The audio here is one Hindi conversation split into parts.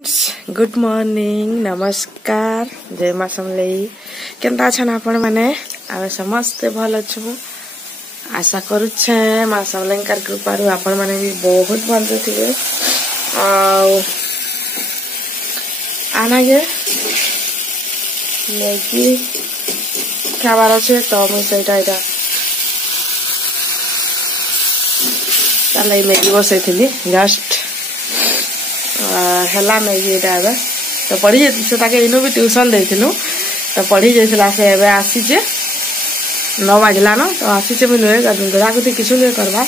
गुड मॉर्निंग नमस्कार जय माँ समलेई केनता छन आपण माने आमे समस्त भल अछु आशा करूछे माँ समलेंकर कृपा रु आपण माने भी बहुत भल थिबे आना गे मैगी खाबार अच्छे तो मुझे सहीटा इटा तालाई मैगी बसई थी जस्ट हेला मैगी इटा तो पढ़ी से ताके इनु भी ट्यूशन देथिलु तो पढ़ी जाइथिला से एबे आसी जे 9 बजला न तो आसी जे भी नुए गड़ा गुती किछु नहीं करबा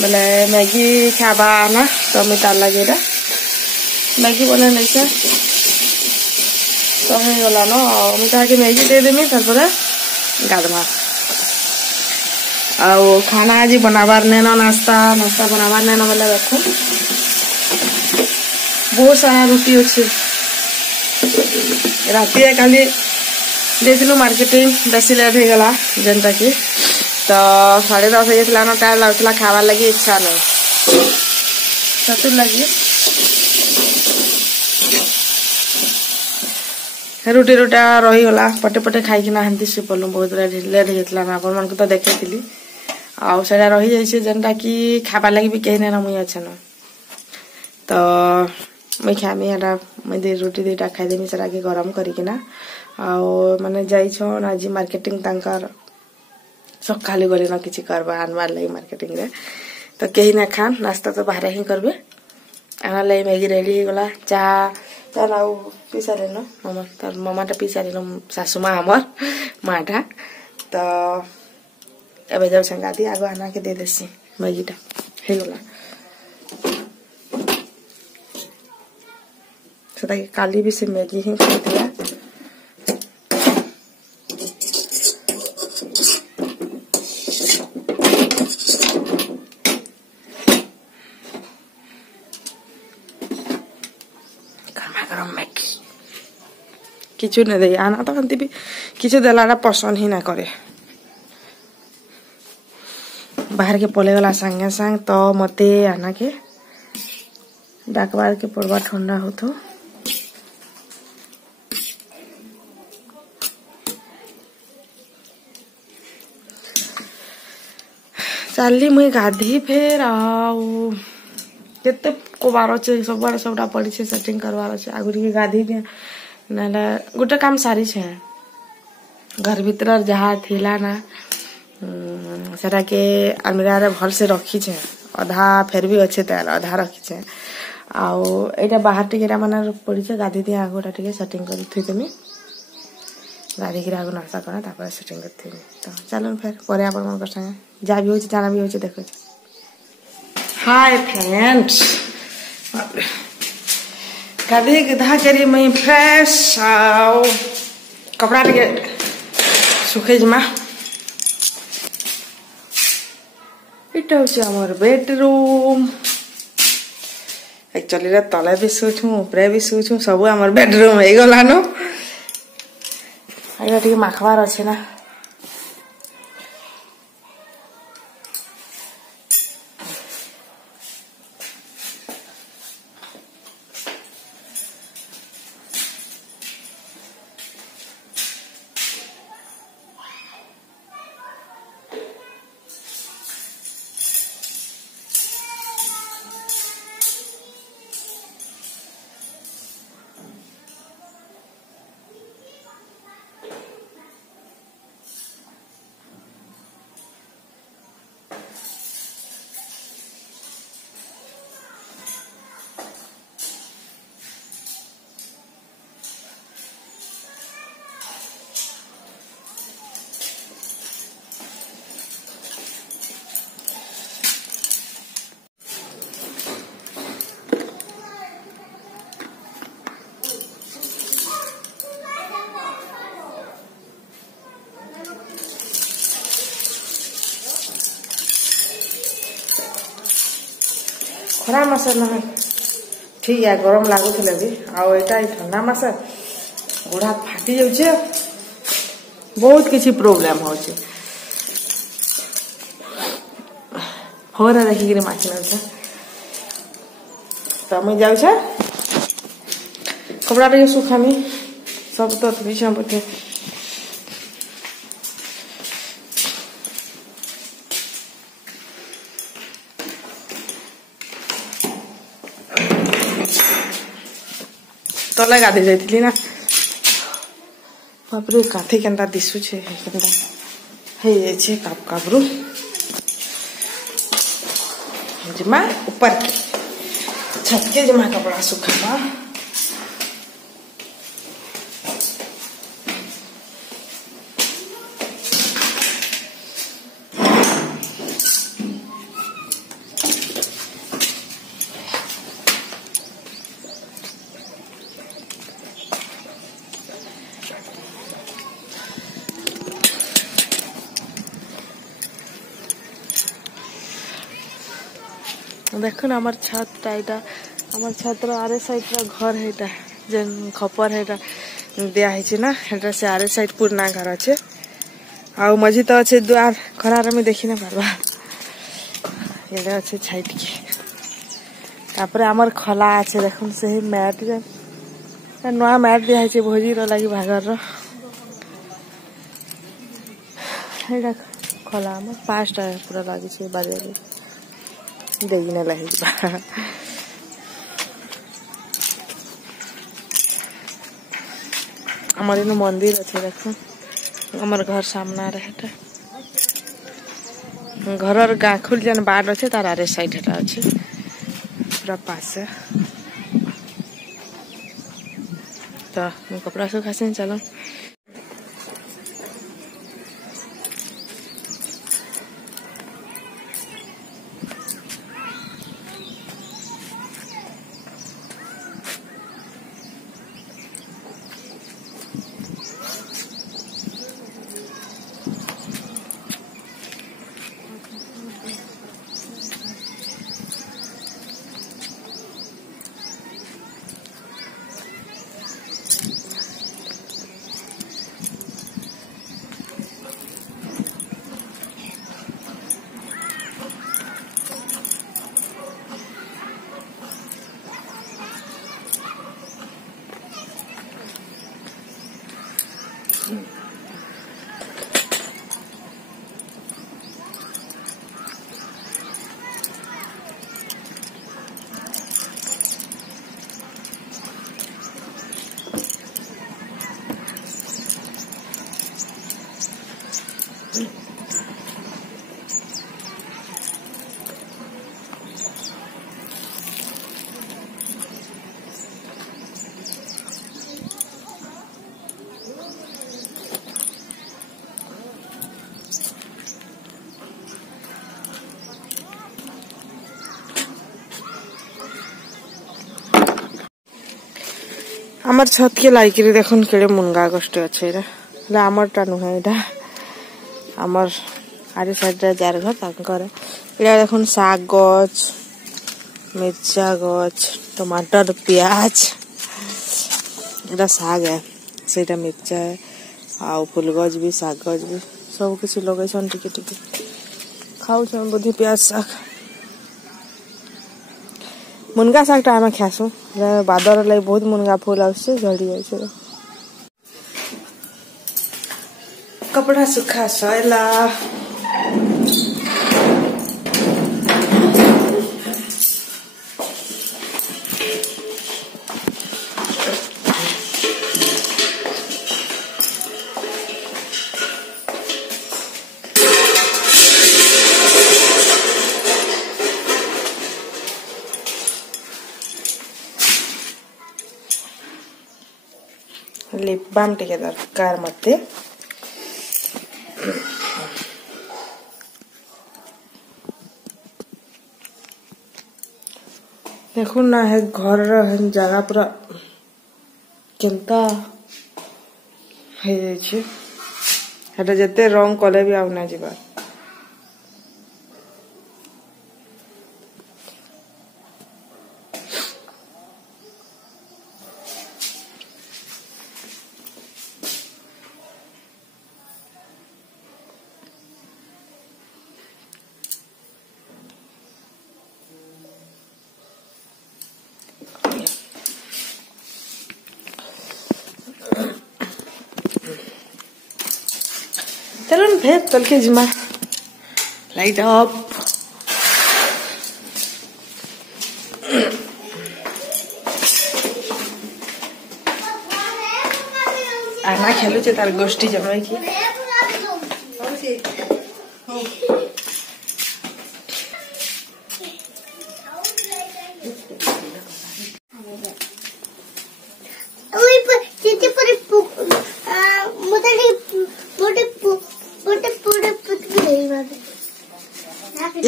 बोले मैगी खाबा ना तो मैं तार लगे रे मैगी बने नहीं से तो है गला न मैं ताके मैगी दे देमी तारपरे गादमा आ खाना आज बनाबार नेनो नाश्ता बनाबार नेनो बोले देखो बहुत सारा रुटी अच्छे राति खाली देखलु मार्केटिंग बेसी लेट हो गला जेनटा की तो 10:30 हो ना टाइम लगता खावार लगी इच्छा नहीं सतुर लगी रुटी रुटा रही गला पटे पटे खाई ना हंती से पलु बहुत लेट होता ना अपन मन को तो देखी आउ सेटा रही जाइए जेनटा की खाबार लगी भी कहीं ना मुई अच्छे न तो मैं खामी हटा मैं रुटी दुटा खाईदेमी सेटा के गरम करिकिना माने जाइछन आज मार्केटिंग तांकर सकाले गले ना किछि करबा आनबार लई मार्केटिंग रे तो कहीं ना खान नाश्ता तो बाहर ही करबे आना लई मैगी रेडी हो गला चा लाउ पीसा लेनो मामा टा पीसा लेनो सासुमा हमर माटा तो एबे जब संगाती आगो आना के दे देसी मैगी टा हे गला सदा काली भी से मैगी ही खाई दिया गरम मैगी किचु नहीं दे आना तो हंती भी किचु देला पसंद ही ना करे बाहर के पले गला संगे संग तो मते आना के डाकबार के पड़वा ठंडा हो तो चली मुई गाधी फेर आते कोबार अच्छे सब सबटा पड़ी से सेटिंग करवार अच्छे आगुरी गाधी ना गोटे काम सारी छे घर भीतर जहाँ थिला ना सेटा के अलमीरा रे भल से रखी छे अधा फेर भी अच्छे तेल अधा रखी छे आउ एटा बाहर टिकेटा माने पड़ी छे गाधी दिया आगोटा टिके सेटिंग कर थुइतेमी गाड़ी के आगो नाश्ता करा तापर सेटिंग करथि तो चलो फिर परे आपन मन कर संगे जा भी होचे जाना भी होचे देखो हाय फ्रेंड्स गाड़ी के धा करी मैं फ्रेश आउ कपड़ा के सुखे जमा इटा होचे हमर बेडरूम एक्चुअली रे तले भी सोचू ऊपरे भी सोचू सब हमर बेडरूम हे गला न आइला टिके माखबार अच्छे ना खरा मास ना ठीक है गरम लगुले भी आईटा ठंडा मास गोड़ा फाटी जाऊे बहुत किसी प्रोब्लेम हो देखिक माची ना तो मुझे जाऊे कपड़ा टे सुखामी सब तो पीछा बोधे तले गाधे जाइली ना बापरे काथे केनता दिशुचे केनता हे जाइछे काप कापरू जमा ऊपर छत के जमा कपड़ा सुखामा देखो ना छत आम छत आरे साइड घर है जेन खपर है दिया ना हेटा से आरे साइड पुराना घर अच्छे आ मझी तो अच्छे द्वार खरार में देखी ना पारबा ये अच्छे छाइट के तापर आमर खला अच्छे देखो से मैट नुआ मैट दिया भोजी लगी बागर खला आम 5टा पूरा लगी बारे देखने लगे हमारे मंदिर अच्छे देखो हमारे घर सामना रहे घर गाखुल जन बाड़ अच्छे तार आरे साइड अच्छे पूरा पास तो कपड़ा सुखा चलो आमर छत के लाइक देखुन केड़े मुनगा गस्ट अच्छे आमर टा नुहे आमर आरे साइड जार घर देखुन साग गच मिर्चा गच टमाटर प्याज एटा साग है सेटा मिर्चा है आ फूल गच भी साग गच भी सब किसी लगे टिके टिके खाऊ बोधे प्याज साग मुनगा साग आम खासू बादर लगे बहुत मुनगा फूल आसे झड़ी जाए कपड़ा सुखा सैला लिप बाम टिके दरकार मते देखो ना है घर जगह पूरा केनता है जते रंग कले भी आउ ना जीवा चलो न फेर चल के जिमा लाइट अफ आना खेलु छे तार गोष्ठी जमाई की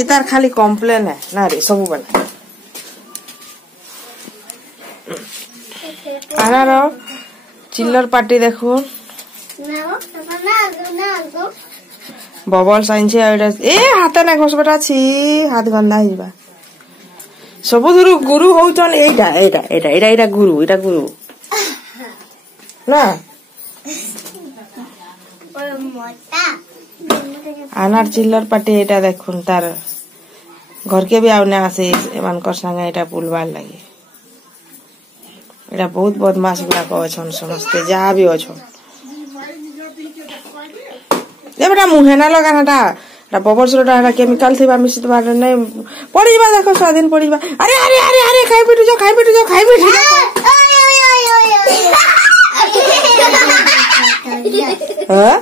इतार खाली कॉम्प्लेन है ना रे सब बना आना रहो चिल्लर पार्टी देखो बबल साइंस ए हाथ ना घोष बेटा छी हाथ गंदा हिबा सब गुरु होचन एटा एटा एटा एटा एटा गुरु ना आनार चिल्लर पार्टी एटा देखुन तार घर के भी आउने आसे एमानकर संगे एटा पुलबार लगे एटा बहुत बदमाश गुड़ाक अछन समस्ते जहाँ भी अछन ए बेटा मुहे ना लगानाटा बबरसोटा केमिकल थिबा मिसित बार नै पड़ीबा देखो स्वाधीन पड़ीबा अरे अरे अरे अरे खाइ पिटु जाओ हां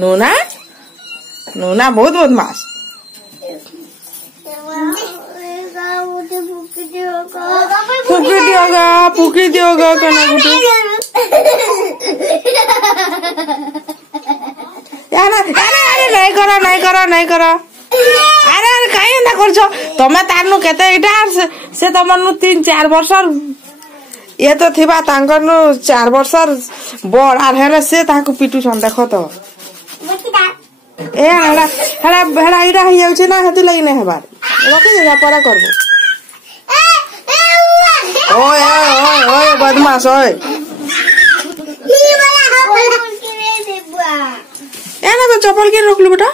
नोना नोना बहुत बदमाश फूकी दियोगा कहना गुटू नहीं करो अरे अरे कहीं एंता करछो तमे तारनु केते एटा से तमनु 3-4 वर्ष ये तो थिबा तांकर नु 4 वर्ष बड़ आर हेले से ताकू पिटू छन देखो तो ए हला हला भेड़ा इरा ही जाउछे ना हती लई नै हेबार रखि देगा परा करबो ओए ओए ओए बदमाश ओए ए ना तो चप्पल के रोक लो बेटा